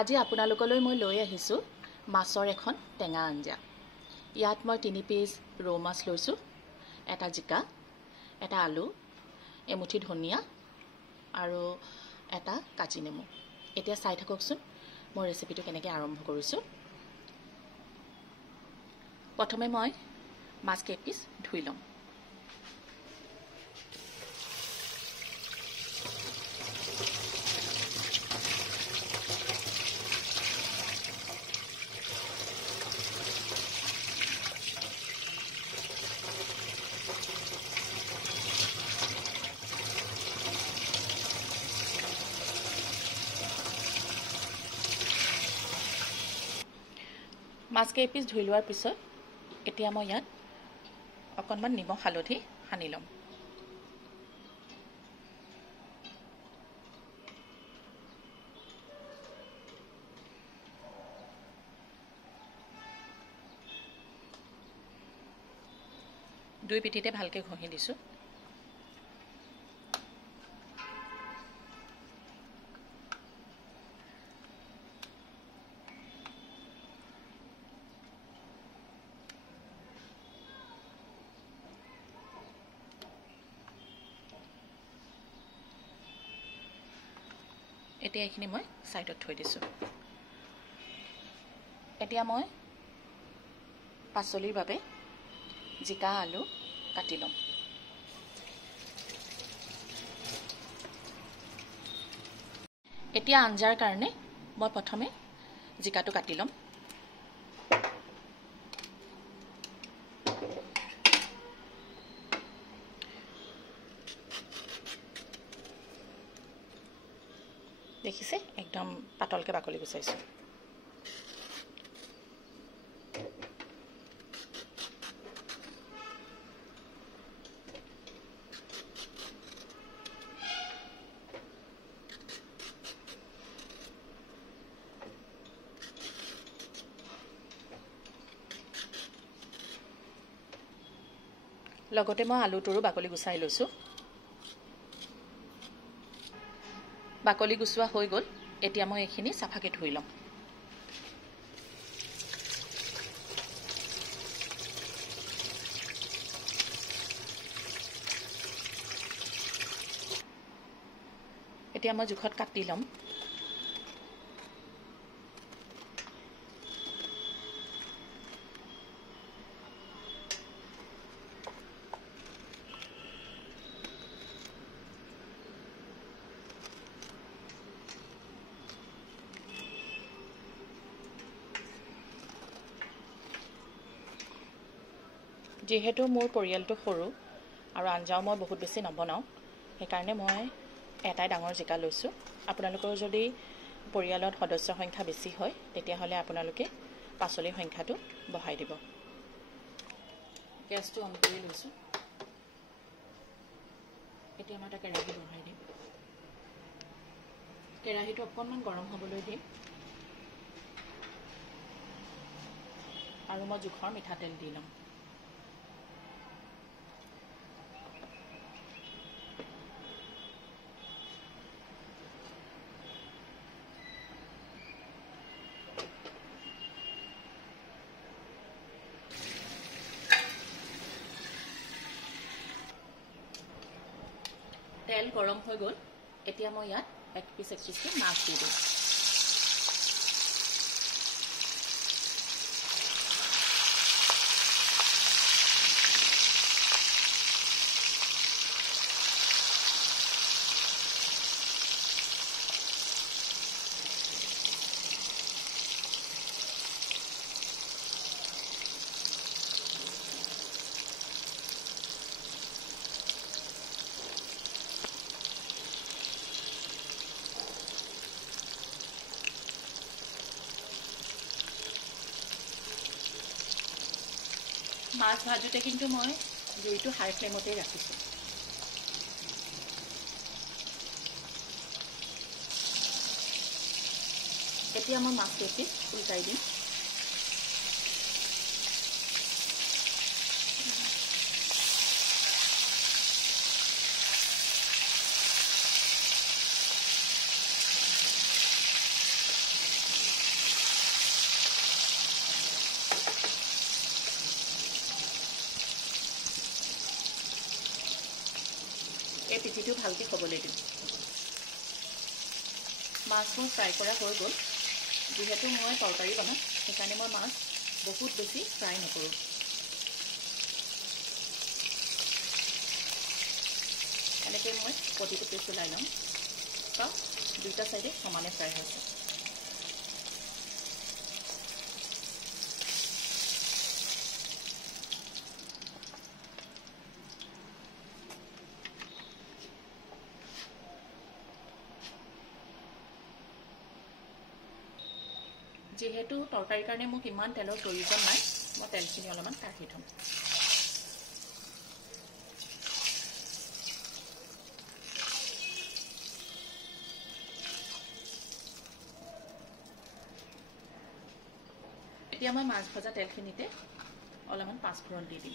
আজি আপোনালোকলৈ মই লৈ আহিছোঁ মাছৰ এখন টেঙা আঞ্জা। ইয়াত মই 3 পিচ ৰৌ মাছ লৈছোঁ, এটা জিকা, এটা আলু, এমুঠি ধনিয়া আৰু এটা কাজি নেমু। এতিয়া চাই থাককচোন মই ৰেচিপিটো কেনেকৈ আৰম্ভ কৰিছোঁ। প্ৰথমে মই মাছ কেইপিচ ধুই ল'ম। মাছ কেইপিচ ধুই লোৱাৰ পিছত এতিয়া মই ইয়াত অকণমান নিমখ হালধি সানি ল'ম। দুই পিঠিতে ভালকৈ ঘঁহি দিছোঁ। এতিয়া এইখিনি মই সাইডত থৈ দিছোঁ। এতিয়া মই পাচলিৰ বাবে জিকা আলু কাটি ল'ম। এতিয়া আঞ্জাৰ কাৰণে মই প্ৰথমে জিকাটো কাটি ল'ম। দেখিছে একদম পাতলকৈ বাকলি গুচাইছোঁ। লগতে মই আলুটোৰো বাকলি গুচাই লৈছোঁ। বাকলি গুচোৱা হৈ গ'ল। এতিয়া মই এইখিনি চাফাকৈ ধুই ল'ম। এতিয়া মই জোখত কাটি ল'ম। যিহেতু মোৰ পৰিয়ালটো সৰু আৰু আঞ্জাও মই বহুত বেছি নবনাওঁ, সেইকাৰণে মই এটাই ডাঙৰ জিকা লৈছোঁ। আপোনালোকৰ যদি পৰিয়ালত সদস্য সংখ্যা বেছি হয় তেতিয়াহ'লে আপোনালোকে পাচলিৰ সংখ্যাটো বঢ়াই দিব। গেছটো অন কৰি লৈছোঁ। এতিয়া মই এটা কেৰাহী বঢ়াই দিম। কেৰাহীটো অকণমান গৰম হ'বলৈ দিম আৰু মই জোখৰ মিঠাতেল দি ল'ম। তেল গৰম হৈ গ'ল। এতিয়া মই ইয়াত এক পিচকৈ মাছ দি দিম। মাছ ভাজোঁতে কিন্তু মই জুইটো হাই ফ্লেমতেই ৰাখিছোঁ। এতিয়া মই মাছ কেইপিচ উল্টাই দিম। এই পিঠিটো ভালকৈ হ'বলৈ দিম। মাছবোৰ ফ্ৰাই কৰা হৈ গ'ল। যিহেতু মই তৰকাৰী বনাম সেইকাৰণে মই মাছ বহুত বেছি ফ্ৰাই নকৰোঁ। এনেকৈ মই প্ৰতিটো পিচ ওলাই ল'ম। চাওক দুইটা চাইডে সমানে ফ্ৰাই হৈছে। যিহেতু তৰকাৰীৰ কাৰণে মোক ইমান তেলৰ প্ৰয়োজন নাই, মই তেলখিনি অলপমান কাঢ়ি থ'ম। এতিয়া মই মাছ ভজা তেলখিনিতে অলপমান পাঁচফোৰণ দি দিম।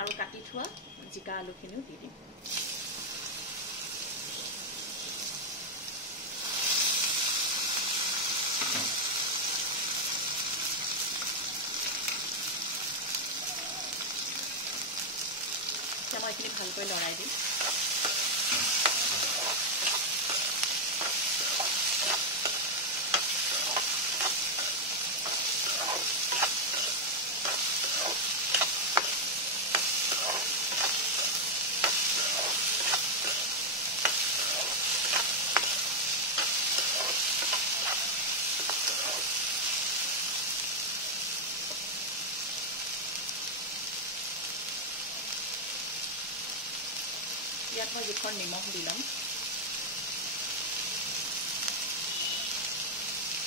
আৰু কাটি থোৱা জিকা আলুখিনিও দি দিম। এতিয়া মই এইখিনি ভালকৈ লৰাই দিম। ইয়াত মই জোখৰ নিমখ দি ল'ম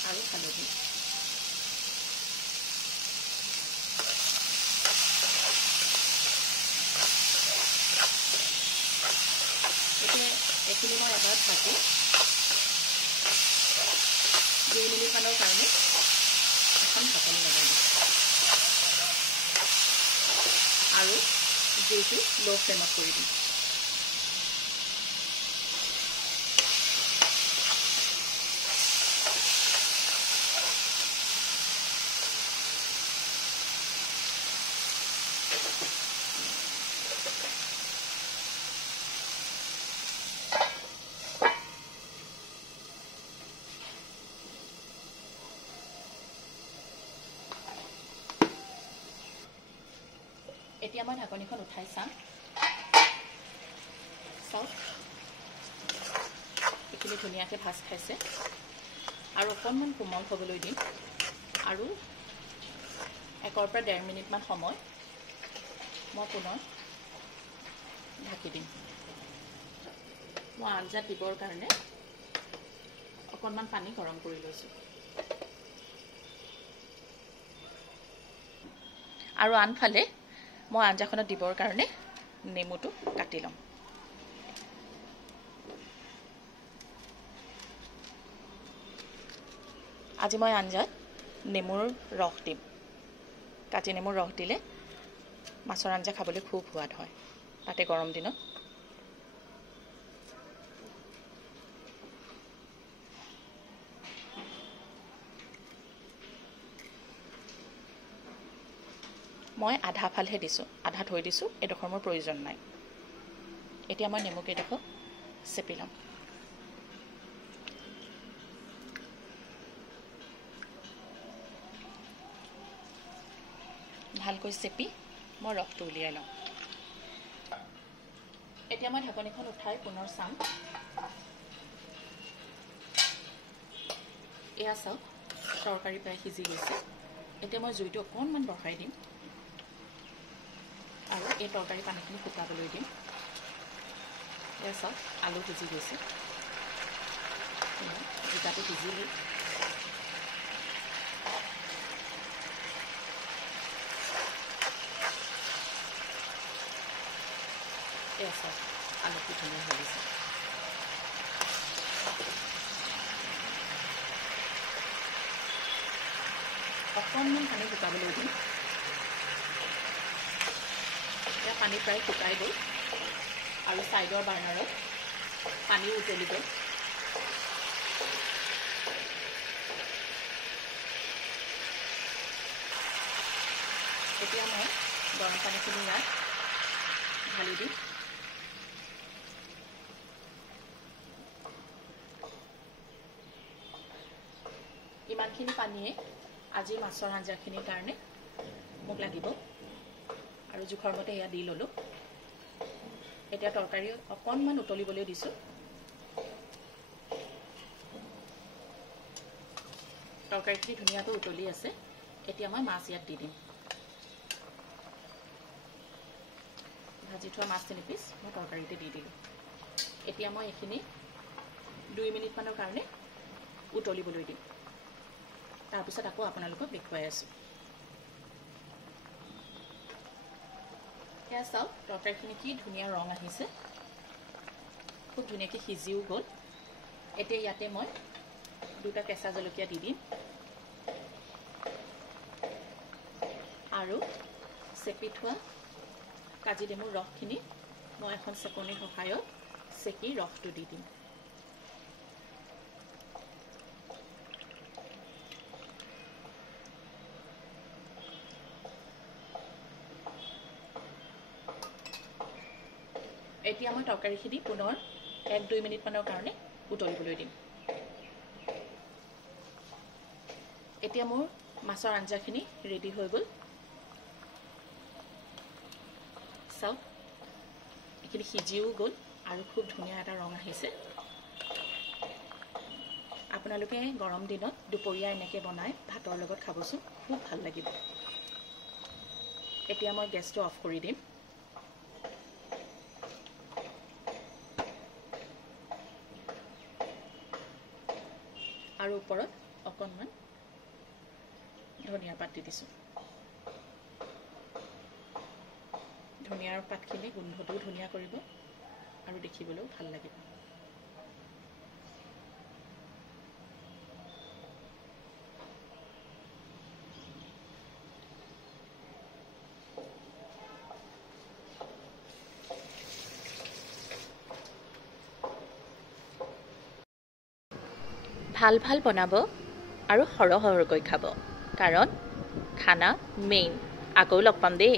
আৰু হালধি। এতিয়া এইখিনি মই এবাৰ ঢাকি 2 মিনিটমানৰ কাৰণে এখন ঢাকনি লগাই দিম আৰু জুইটো ল' ফ্লেমত কৰি দিম। এতিয়া মই ঢাকনিখন উঠাই চাম। চাওক এইখিনি ধুনীয়াকৈ ভাজ খাইছে আৰু অকণমান কোমল হ'বলৈ দিম আৰু 1 পৰা 1.5 মিনিটমান সময় মই পুনৰ ঢাকি দিম। মই আঞ্জাত দিবৰ কাৰণে অকণমান পানী গৰম কৰি লৈছোঁ আৰু আনফালে মই আঞ্জাখনত দিবৰ কাৰণে নেমুটো কাটি ল'ম। আজি মই আঞ্জাত নেমুৰ ৰস দিম। কাটি নেমুৰ ৰস দিলে মাছৰ আঞ্জা খাবলৈ খুব সোৱাদ হয়, তাতে গৰম দিনত। মই আধা ফালহে দিছোঁ, আধা থৈ দিছোঁ, এডোখৰ মোৰ প্ৰয়োজন নাই। এতিয়া মই নেমুকেইডোখৰ চেপি ল'ম। ভালকৈ চেপি মই ৰসটো উলিয়াই লওঁ। এতিয়া মই ঢাকনিখন উঠাই পুনৰ চাম। এয়া চাওক তৰকাৰী প্ৰায় সিজি গৈছে। এতিয়া মই জুইটো অকণমান বঢ়াই দিম আৰু এই তৰকাৰী পানীখিনি শুকাবলৈ দিম। এয়া চাওক আলু সিজি গৈছে, জিকাটো সিজিলেই। এয়া চাওক আলুটো ধুনীয়া হৈ গৈছে। অকণমান পানী শুকাবলৈ দিম। এতিয়া পানী প্ৰায় শুকাই গ'ল আৰু ছাইডৰ বাৰ্ণাৰত পানীও উতলি গ'ল। এতিয়া মই গৰম পানীখিনি ইয়াত ঢালি দিম। ইমানখিনি পানীয়ে আজি মাছৰ আঞ্জাখিনিৰ কাৰণে মোক লাগিব আৰু জোখৰ মতে এয়া দি ল'লোঁ। এতিয়া তৰকাৰী অকণমান উতলিবলৈ দিছোঁ। তৰকাৰীখিনি ধুনীয়াকৈ উতলি আছে। এতিয়া মই মাছ ইয়াত দি দিম। ভাজি থোৱা মাছ 3 পিচ মই তৰকাৰীতে দি দিলোঁ। এতিয়া মই এইখিনি 2 মিনিটমানৰ কাৰণে উতলিবলৈ দিম। তাৰপিছত আকৌ আপোনালোকক দেখুৱাই আছোঁ। এয়া চাওক, তৰকাৰীখিনি কি ধুনীয়া ৰং আহিছে, খুব ধুনীয়াকৈ সিজিও গ'ল। এতিয়া ইয়াতে মই 2টা কেঁচা জলকীয়া দি দিম আৰু চেপি থোৱা কাজি নেমুৰ ৰসখিনি মই এখন চেকনিৰ সহায়ত চেকি ৰসটো দি দিম। এতিয়া মই তৰকাৰীখিনি পুনৰ 1-2 মিনিটমানৰ কাৰণে উতলিবলৈ দিম। এতিয়া মোৰ মাছৰ আঞ্জাখিনি ৰেডি হৈ গ'ল। চাওক, এইখিনি সিজিও গ'ল আৰু খুব ধুনীয়া এটা ৰং আহিছে। আপোনালোকে গৰম দিনত দুপৰীয়া এনেকৈ বনাই ভাতৰ লগত খাবচোন, খুব ভাল লাগিব। এতিয়া মই গেছটো অফ কৰি দিম। আৰু ওপৰত অকণমান ধনিয়াৰ পাত দি দিছোঁ। ধনিয়াৰ পাতখিনি গোন্ধটোও ধুনীয়া কৰিব আৰু দেখিবলৈও ভাল লাগিব। ভাল ভাল বনাব আৰু সৰহ সৰহকৈ খাব, কাৰণ খানা মেইন। আকৌ লগ পাম দেই।